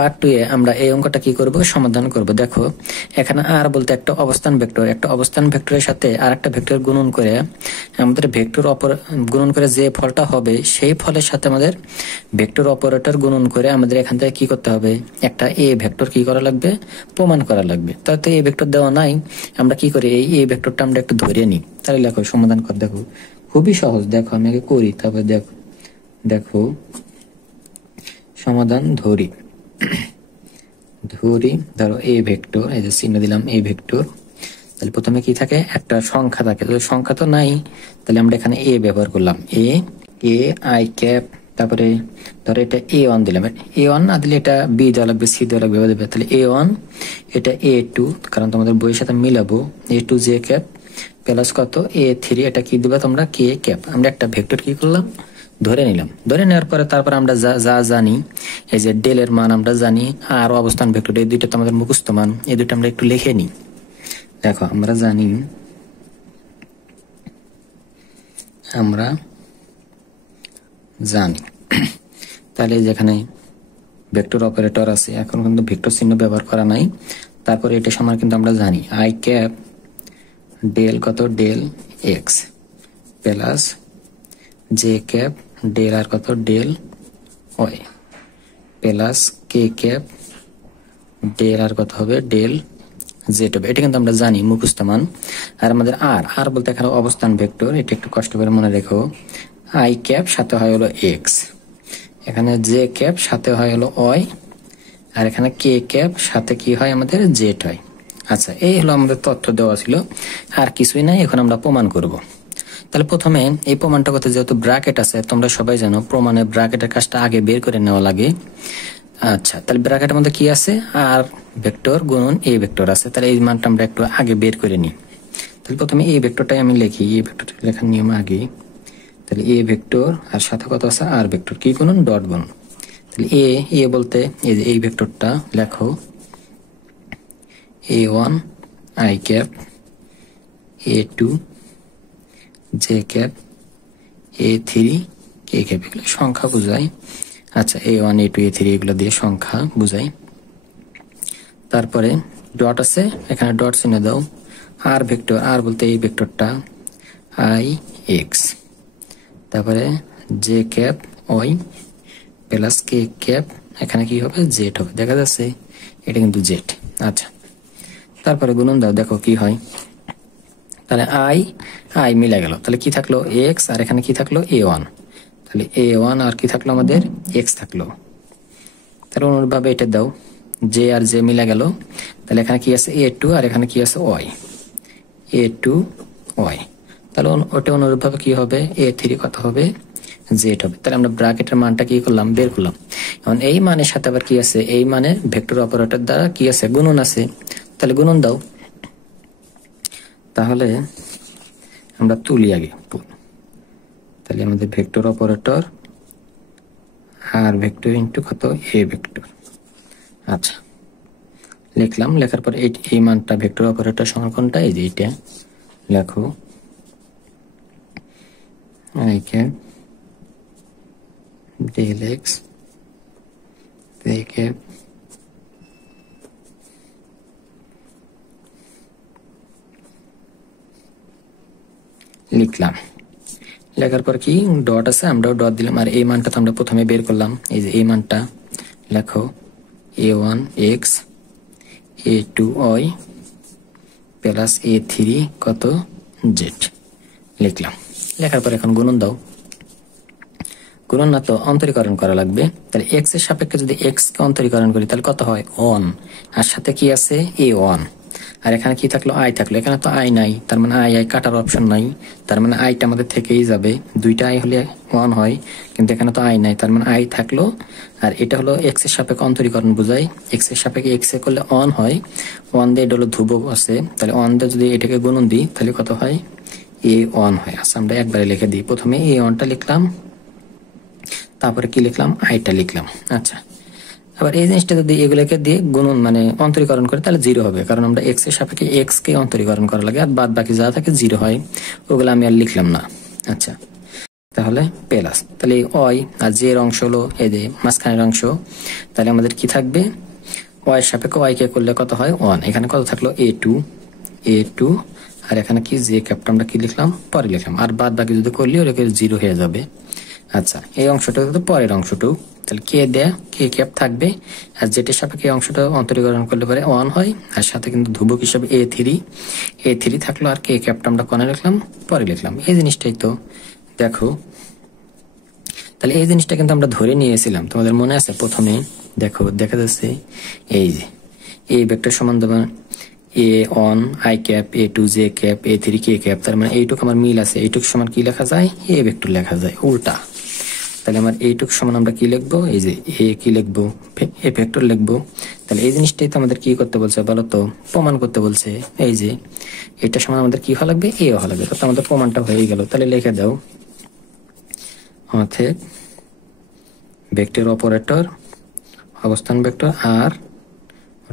Part 2 এ আমরা এই অঙ্কটা কি করব, সমাধান করব। দেখো এখানে আর বলতে একটা অবস্থান ভেক্টর, একটা অবস্থান ভেক্টরের সাথে আরেকটা ভেক্টর গুণন করে আমাদের ভেক্টর গুণন করে যে ফলটা হবে সেই ফলের সাথে আমাদের ভেক্টর অপারেটর গুণন করে আমাদের এখান থেকে কি করতে হবে, একটা এ ভেক্টর কি করা লাগবে, প্রমাণ করা লাগবে। তাতে এ ভেক্টর দেওয়া নাই, আমরা কি করি এই এ ভেক্টরটা আমরা একটু ধরে নিই। তাহলে লেখো সমাধান কর। দেখো খুবই সহজ, দেখো আমি আগে করি তারপর দেখো। দেখো সমাধান ধরি ধরো এ ভেক্টর, এই যে চিহ্ন দিলাম এ ভেক্টর। তাহলে প্রথমে কি থাকে, একটা সংখ্যা থাকে, তো সংখ্যা তো নাই, তাহলে আমরা এখানে এ ব্যবহার করলাম, এ আই ক্যাপ, তারপরে ধরো এটা A1 দিলাম, A1 না দিলে এটা বি দেওয়া লাগবে, সি দেওয়া লাগবে, তাহলে A1, এটা A2, কারণ তোমাদের বইয়ের সাথে মিলাবো, A2 জে ক্যাপ প্লাস কত A3, এটা কি দিবা তোমরা কে ক্যাপ। আমরা একটা ভেক্টর কি করলাম, ধরে নিলাম। ধরে নেওয়ার পরে তারপর আমরা যা জানি, এই যে ডেল এর মান আমরা জানি, আর অবস্থান ভেক্টর, এই দুইটা তো আমাদের মুখস্থ মান, এই দুইটা আমরা একটু লিখে নিই। দেখো আমরা জানি তাহলে যেখানে ভেক্টর অপারেটর আছে, এখন কিন্তু ভেক্টর চিহ্ন ব্যবহার করা নাই, তারপরে এটা সমান কিন্তু আমরা জানি আই ক্যাপ ডেল কত del X plus J cap del আর কত del Y plus K cap del আর কত হবে ডেল জেড হবে। এটা কিন্তু আমরা জানি মুখস্থ মান। আর আমাদের আর বলতে এখানে অবস্থান ভেক্টর, এটা একটু কষ্ট করে মনে রেখো। আই ক্যাপ সাথে হয় হলো এক্স, এখানে জে ক্যাপ সাথে হয় হলো ওয়াই, আর এখানে কে ক্যাপ সাথে কি হয় আমাদের জেড হয়। আচ্ছা, এই হলো আমাদের তথ্য দেওয়া ছিল, আর কিছুই নাই। এখন আমরা প্রমাণ করব। তাহলে প্রথমে এই প্রমাণটা করতে, যেহেতু ব্র্যাকেট আছে, তোমরা সবাই জানো প্রমাণে ব্র্যাকেটের কাজটা আগে বের করে নেওয়া লাগে। আচ্ছা, তাহলে ব্র্যাকেটের মধ্যে কি আছে, আর ভেক্টর গুণন এ ভেক্টর আছে, তাহলে এই মানটা আমরা একটু আগে বের করে নিই। তাহলে প্রথমে এই ভেক্টরটাই আমি লিখি, এই ভেক্টরটা লেখার নিয়ম আগে। তাহলে এ ভেক্টর আর সাথে কত আছে আর ভেক্টর, কি গুণন ডট গুণন। তাহলে এ বলতে এই যে এই ভেক্টরটা লেখো A1 I cap A2 J cap A3 K cap, এগুলো সংখ্যা বোঝায়। আচ্ছা, A1 A2 A3 এগুলো দিয়ে সংখ্যা বোঝাই। তারপরে ডট আছে, এখানে ডট চিহ্ন দাও। আর ভেক্টর, আর বলতে এই ভেক্টরটা আই এক্স, তারপরে J cap Y plus K cap, এখানে কি হবে জেড হবে, দেখা যাচ্ছে এটা কিন্তু জেড। আচ্ছা, তারপরে গুণন দাও, দেখো কি হয়। তাহলে আই মিলে গেল, তাহলে কি থাকলো এক্স, আর এখানে কি থাকলো A1, তাহলে A1 আর কি থাকলো আমাদের এক্স থাকলো। তাহলে অনুরূপভাবে এটা দাও, জে আর জে মিলে গেল, তাহলে এখানে কি আছে A2 আর এখানে কি আছে ওয়াই, A2 ওয়াই, তাহলে ওটা অনুরূপভাবে কি হবে A3 কত হবে জেড হবে। তাহলে আমরা ব্র্যাকেটের মানটা কি করলাম, বের করলাম। এখন এই মানের সাথে আবার কি আছে, এই মানে ভেক্টর অপারেটর দ্বারা কি আছে গুণন আছে, তাহলে গুণন দাও। তাহলে আমরা তুলি আগে, তাহলে আমাদের ভেক্টর অপারেটর আর ভেক্টর ইন্টু কত এ ভেক্টর। আচ্ছা, লিখলাম। লেখার পর এই মানটা ভেক্টর অপারেটর সমান কোনটা, এই যে এটা লেখো i cap del X K cap লিখলাম। লেখার পর কি ডট আছে, আমরাও ডট দিলাম। আর এই মানটা তো আমরা প্রথমে বের করলাম, এই যে এই মানটা লেখো A1 x A2 Y plus A3 কত জেড লিখলাম। লেখার পর এখন গুণন দাও। গুণন না তো অন্তরীকরণ করা লাগবে। তাহলে এক্স এর সাপেক্ষে যদি এক্স কে অন্তরীকরণ করি তাহলে কত হয় 1, আর সাথে কি আছে A1, আর এখানে কি থাকলো আই থাকলো, এখানে তো আই নাই, তার মানে আই কাটার অপশন নাই, তার মানে আইটা আমাদের থেকেই যাবে। দুইটা আই হলে 1 হয়, কিন্তু এখানে তো আই নাই, তার মানে আই থাকলো। আর এটা হলো এক্স এর সাপেক্ষে অন্তরীকরণ বোঝায়, এক্স এর সাপেক্ষে এক্স এ করলে 1 হয়, 1 দিয়ে এটা হলো ধ্রুবক আছে, তাহলে 1 দিয়ে যদি এটাকে গুণন দিই তাহলে কত হয় A1 হয়। আচ্ছা, আমরা একবারে লিখে দিই, প্রথমে A1টা লিখলাম, তারপরে কি লিখলাম আইটা লিখলাম। আচ্ছা, আবার এই জিনিসটা যদি এগুলোকে দিয়ে গুণন মানে অন্তরীকরণ করে তাহলে 0 হবে, কারণ আমরা এক্স এর সাপেক্ষে এক্স কে অন্তরীকরণ করা লাগে, আর বাদ বাকি যা থাকে 0 হয়, ওগুলো আমি আর লিখলাম না। আচ্ছা, তাহলে প্লাস, তাহলে ওয়াই আর জে এর অংশ হলো এই যে মাঝখানের অংশ, তাহলে আমাদের কি থাকবে ওয়াই সাপেক্ষে ওয়াই কে করলে কত হয় 1, এখানে কত থাকলো a2 আর এখানে কি জে ক্যাপটা আমরা কি লিখলাম পরে লিখলাম, আর বাদ বাকি যদি করলে ওটাকে 0 হয়ে যাবে। আচ্ছা এই অংশটা তো পরের অংশটুকু, তাহলে কে দেয়া কে ক্যাপ থাকবে, আর যেটার সাপেক্ষে এই অংশটা অন্তরীকরণ করলে পরে 1 হয়, আর সাথে কিন্তু ধ্রুবক হিসাবে a3 থাকলো, আর কে ক্যাপটা আমরা কোণে লিখলাম পরে লিখলাম। এই জিনিসটাই তো দেখো, তাহলে এই জিনিসটা কিন্তু আমরা ধরে নিয়েছিলাম, তোমাদের মনে আছে প্রথমে দেখো দেখা যাচ্ছে এই যে এই ভেক্টর সমান দেবা a1 i cap a2 j cap a3 k cap, তার মানে এইটুকু আমার মিল আছে, এইটুকু সমান কি লেখা যায় a ভেক্টর লেখা যায় উল্টা। তাহলে আমার এইটুকু সমান আমরা কি লিখবো এই যে a কি লিখবো a ভেক্টর লিখবো। তাহলে এই জিনিসটাই তো আমাদের কি করতে বলছে বলো তো, প্রমাণ করতে বলছে। এই যে এটা সমান আমাদের কি হওয়া লাগবে a হওয়া লাগবে, তো আমাদের প্রমাণটা হয়ে গেল। তাহলে লিখে দাও অতএব ভেক্টর অপারেটর অবস্থান ভেক্টর আর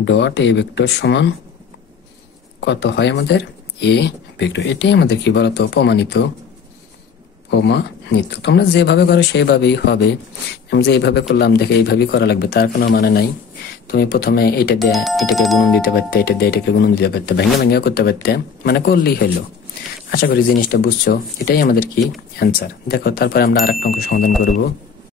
ডট এ ভেক্টর সমান কত হয় আমাদের এ ভেক্টর। এটাই আমাদের কি বলতো প্রমাণিত। তোমরা যেভাবে করো সেইভাবেই হবে, আমি যে এইভাবে করলাম দেখে এইভাবেই করা লাগবে তার কোনো মানে নাই। তুমি প্রথমে এটা দিয়ে এটাকে গুণন দিতে পারতে, এটা দিয়ে এটাকে গুণন দিতে পারতে, ভেঙে ভেঙে করতে পারতে, মানে করলেই হলো। আশা করি জিনিসটা বুঝছো। এটাই আমাদের কি অ্যান্সার। দেখো তারপরে আমরা আরেকটা অঙ্ক সমাধান করবো।